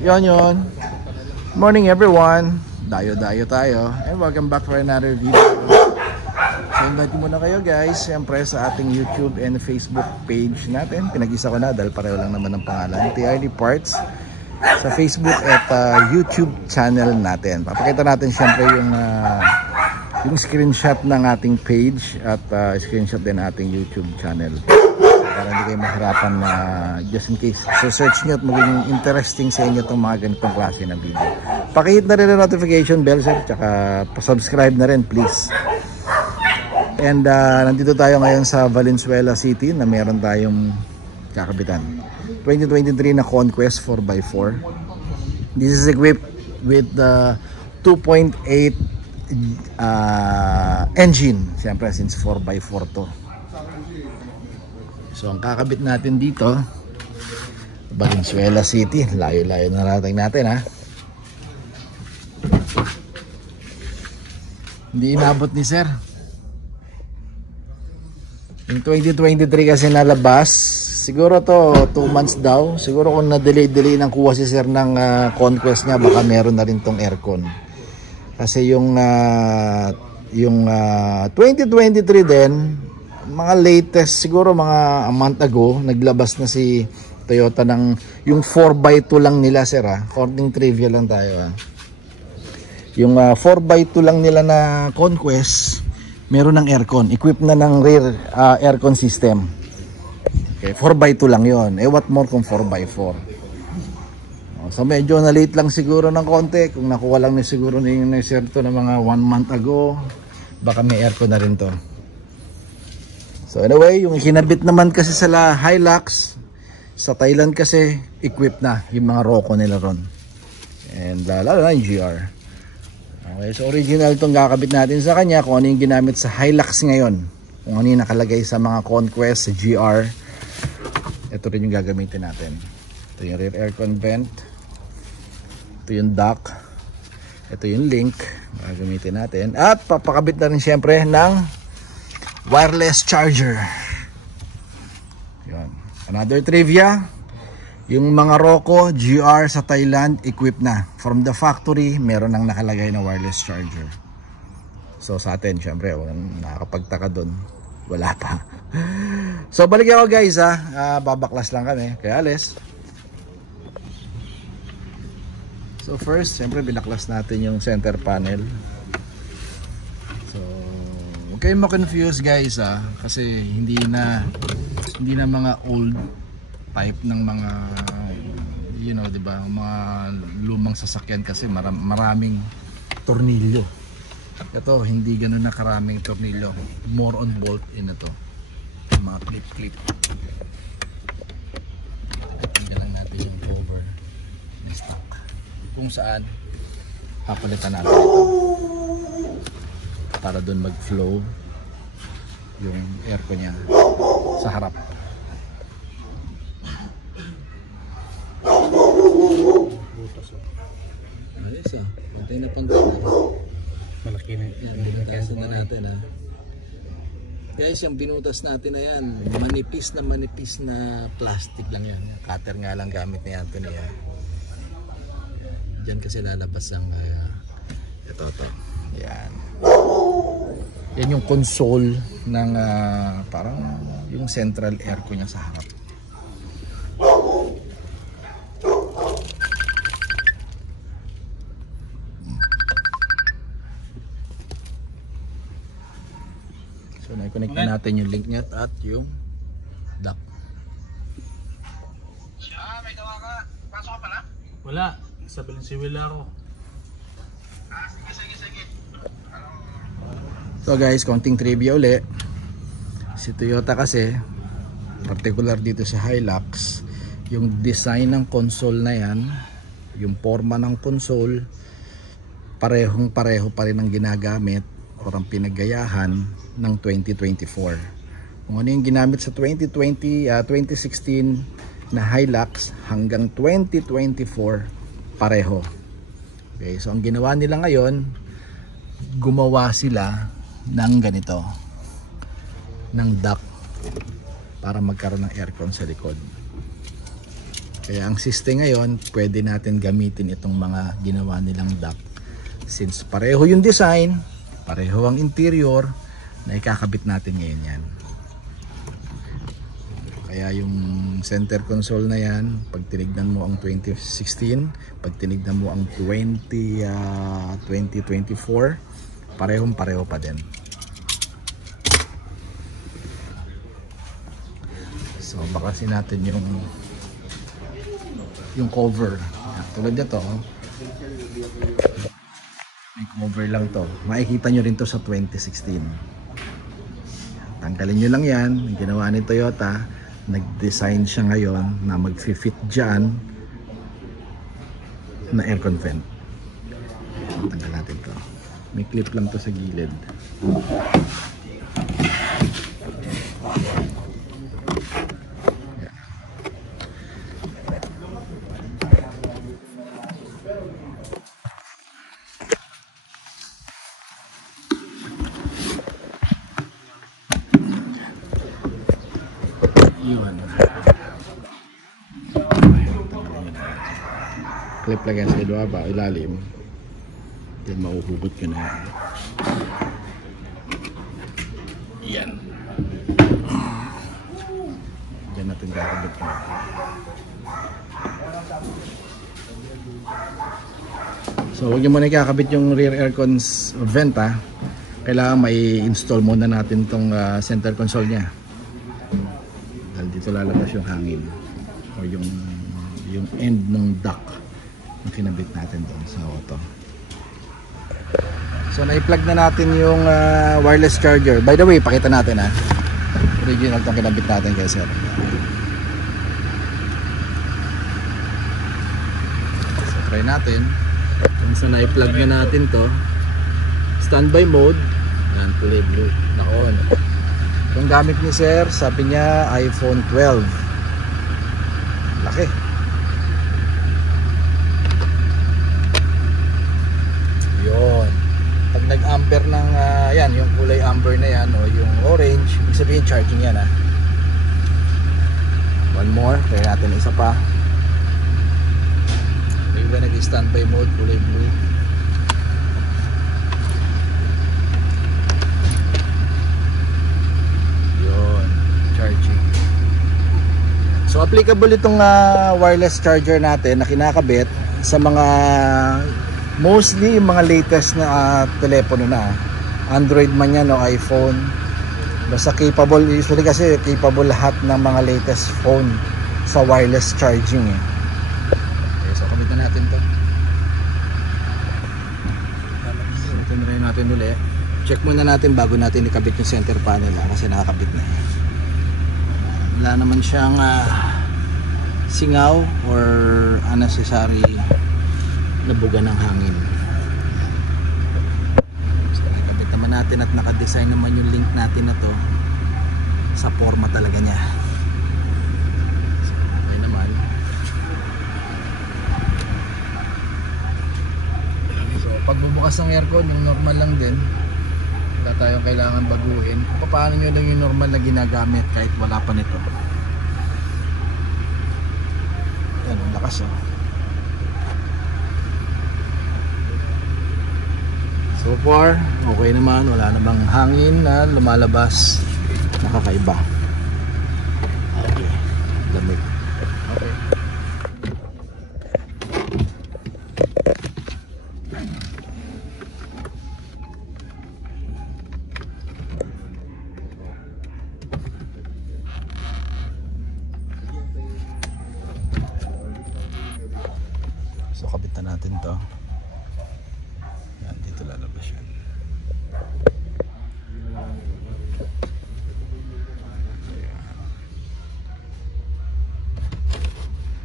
Yon. Morning everyone. Dayo tayo. And welcome back for another video. So invite muna kayo guys, siyempre sa ating YouTube and Facebook page natin. Pinag-isa ko na dahil pareho lang naman ang pangalan. TRD Parts sa Facebook at YouTube channel natin. Papakita natin siyempre yung screenshot ng ating page at screenshot din ating YouTube channel. Para hindi kayo mahirapan na just in case. So search nyo at maging interesting sa inyo itong mga ganitong klase na video. Pakihit na rin ang notification bell sir. Tsaka pa-subscribe na rin please. And nandito tayo ngayon sa Valenzuela City na meron tayong kakabitan. 2023 na Conquest 4x4. This is equipped with the 2.8 engine. Siyempre since 4x4 to. So ang kakabit natin dito Valenzuela City. Layo-layo na natin ha. Hindi inabot ni sir. Yung 2023 kasi nalabas. Siguro to 2 months daw. Siguro kung na-delay ng kuha si sir ng Conquest niya, baka meron na rin tong aircon. Kasi yung 2023 din, mga latest siguro mga a month ago naglabas na si Toyota ng yung 4x2 lang nila sir ha. According trivia lang tayo ha. Yung 4x2 lang nila na Conquest meron ng aircon, equipped na ng rear aircon system. Okay, 4x2 lang yon. What more kung 4x4. So medyo na late lang siguro ng konti. Kung nakuha lang ni siguro ni sir to na mga 1 month ago, baka may aircon na rin to. So anyway, yung hinabit naman kasi sa Hilux, sa Thailand kasi equipped na yung mga Roco nila ron. And lalo na yung GR. Okay, so original itong kakabit natin sa kanya kung ano yung ginamit sa Hilux ngayon. Kung ano yung nakalagay sa mga Conquest, sa GR. Ito rin yung gagamitin natin. Ito yung rear aircon vent. Ito yung dock. Ito yung link. Gagamitin natin. At papakabit na rin syempre ng wireless charger. Yun. Another trivia, yung mga Roco GR sa Thailand equipped na. From the factory, meron nang nakalagay na wireless charger. So sa atin, syempre, nakakapagtaka doon. Wala pa. So balik ako guys ha. Babaklas lang kami. Kaya alis. So first, syempre binaklas natin yung center panel. Okay, ma-confuse guys kasi hindi na mga old type ng mga di ba, mga lumang sasakyan kasi maraming tornilyo. Ito hindi ganoon na karaming tornilyo, more on bolt in ito. Mga clip. Tingnan lang natin yung cover ni stock. Kung saan papalitan natin ito. Para doon mag-flow yung aircon niya sa harap. Ayos pantay na pantay na. Malaki na. Yan, binutasan na natin Guys, yung binutas natin na yan, manipis na plastic lang yan. Cutter nga lang gamit ni Anthony Diyan kasi lalabas ang ito. Yan. Yan yung console ng parang yung central aircon niya sa harap. So na-connect na natin yung link niya at yung dock. May tawa ka. Pasok ka pala? Wala. Sa Valenzuela ako. Sige. So guys, konting trivia uli. Si Toyota kasi, particular dito sa Hilux, yung design ng console na yan, yung forma ng console, parehong-pareho pa rin ang ginagamit o ang pinagayahan ng 2024. Kung ano yung ginamit sa 2016 na Hilux hanggang 2024, pareho. Okay, so ang ginawa nila ngayon, gumawa sila ng ganito, ng dock para magkaroon ng aircon sa likod. Kaya ang system ngayon, pwede natin gamitin itong mga ginawa nilang duct. Since pareho yung design, pareho ang interior, na ikakabit natin ngayon yan. Kaya yung center console na yan, pag tinignan mo ang 2016, pag tinignan mo ang 2024, pareho pa din. So bakasin natin yung cover. Tulad nito, may cover lang to. Makikita nyo rin to sa 2016. Tanggalin nyo lang yan. Yung ginawa ni Toyota, nag-design siya ngayon na mag-fit dyan na aircon vent. Tanggal natin to. May clip lang to sa gilid. Yun. Clip lang yan sa ilalim. Then mauhugot ko na yan. Diyan natin kakabit ko. So huwag nyo muna kakabit yung rear aircon's vent ha. Kailangan may install muna natin tong center console nya. Dahil dito lalabas yung hangin o yung end ng duct na kinabit natin doon sa auto. So na-plug na natin yung wireless charger. By the way, pakita natin ha. Original itong kinabit natin kay sir. So try natin. So na-plug na natin to. Standby mode. Yan, kulay blue. Na-on. Yung gamit ni sir, sabi niya iPhone 12. Laki. Yun. Pag nag-amber ng yan, yung kulay amber na yan o yung orange, ibig sabihin charging yan ha. One more, try natin isa pa. May iba nag-standby mode, kulay blue. Yun, charging. So applicable itong wireless charger natin na kinakabit sa mga mostly yung mga latest na telepono na Android man yan o iPhone, basta capable, usually kasi capable lahat ng mga latest phone sa wireless charging eh. Okay, so kabit na natin to. So try natin ulit. Check muna natin bago natin ikabit yung center panel kasi nakakabit na eh. Wala naman siyang singaw or unnecessary nabuga ng hangin. So, nakabit naman natin at nakadesign naman yung link natin na to sa forma talaga niya. So, okay naman. So, pagbubukas ng aircon, yung normal lang din. Wala tayong kailangan baguhin. Kung paano nyo lang yung normal na ginagamit kahit wala pa nito. Yan, ang lakas oh. So far, okay naman. Wala namang hangin na lumalabas. Nakakaiba. Okay. Lamig. Okay. So kabit na natin to. Yan, dito lalabas yan.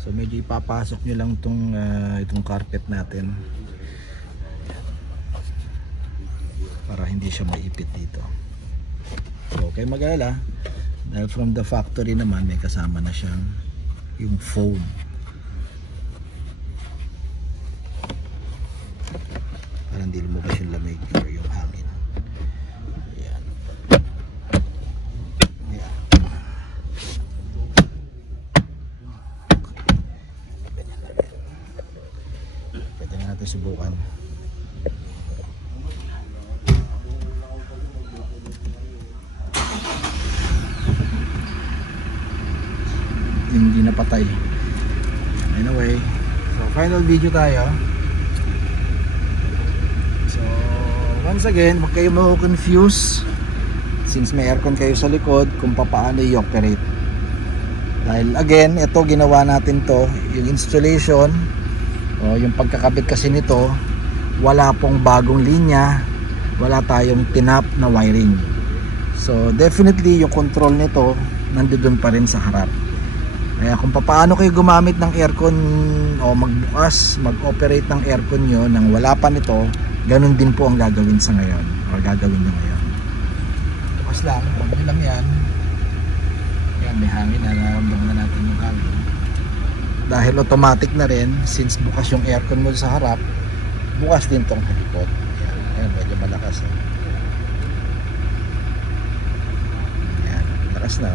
So medyo ipapasok nyo lang itong carpet natin para hindi siya maipit dito. So okay, mag-alala dahil from the factory naman may kasama na siyang yung foam. Hindi lumabas yung lamig or yung hangin. Ayan. Ayan. natin subukan. Hindi na patay. Anyway, so final video tayo. So once again, huwag kayo ma-confuse since may aircon kayo sa likod kung paano i-operate. Dahil again, ito ginawa natin to, yung installation o yung pagkakabit kasi nito, wala pong bagong linya, wala tayong tinap na wiring. So definitely yung control nito nandoon pa rin sa harap. Kaya kung paano kayo gumamit ng aircon o magbukas, mag-operate ng aircon nyo nang wala pa nito, ganun din po ang gagawin sa ngayon o gagawin nyo ngayon. Bukas lang, huwag nyo lang yan. Yan, may hangin na, naramdaman na natin yung hangin. Dahil automatic na rin, since bukas yung aircon mo sa harap, bukas din tong likod. Yan, yan, medyo malakas. Yan, malakas na.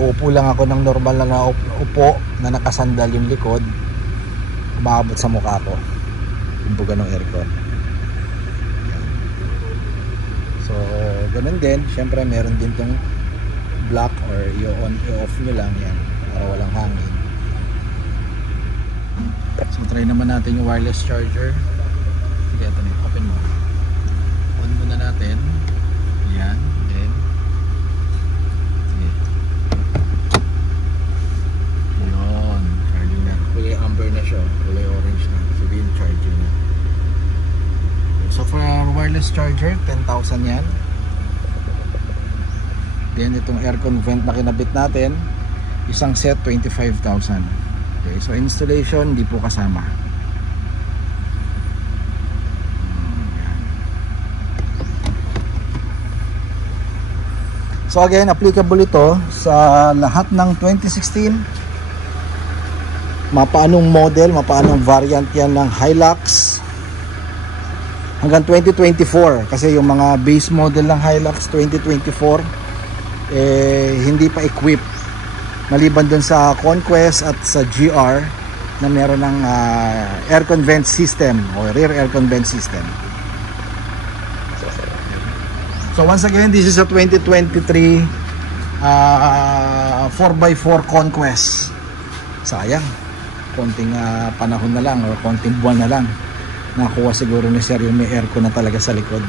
Upo lang ako ng normal na upo na nakasandal yung likod, umaabot sa mukha ko yung buga ng aircon. Yan. So ganun din, syempre meron din tong block or i-on, i-off nyo lang yan para walang hangin. So try naman natin yung wireless charger. Sige, ito na, open mo, on muna natin. Yan, then amber na siya, kulay orange na, sabihin charging na. So for our wireless charger, 10,000 yan. Then itong aircon vent na kinabit natin, isang set 25,000. Okay, so installation hindi po kasama. So again, applicable ito sa lahat ng 2016, mapaanong model, mapaanong variant yan ng Hilux hanggang 2024, kasi yung mga base model ng Hilux 2024 hindi pa equip, maliban dun sa Conquest at sa GR na meron ng aircon vent system o rear aircon vent system. So once again, this is a 2023 4x4 Conquest. Sayang, konting panahon na lang o konting buwan na lang nakuha siguro ni Sir yung may aircon na talaga sa likod.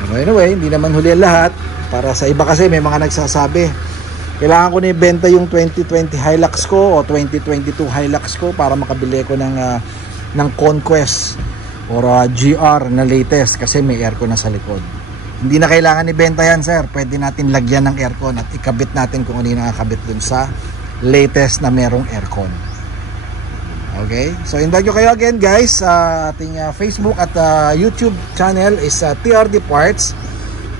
Pero anyway, hindi naman huli ang lahat. Para sa iba kasi may mga nagsasabi, kailangan ko na ibenta yung 2020 Hilux ko o 2022 Hilux ko para makabili ko ng Conquest or GR na latest kasi may aircon na sa likod. Hindi na kailangan ibenta yan, sir. Pwede natin lagyan ng aircon at ikabit natin kung ano yung nakakabit dun sa latest na merong aircon. Okay, so invite ko kayo again guys, ating Facebook at YouTube channel is TRD Parts.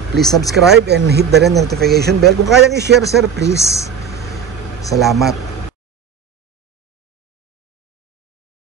Please subscribe and hit the notification bell. Kung kayang i-share, sir, please. Salamat.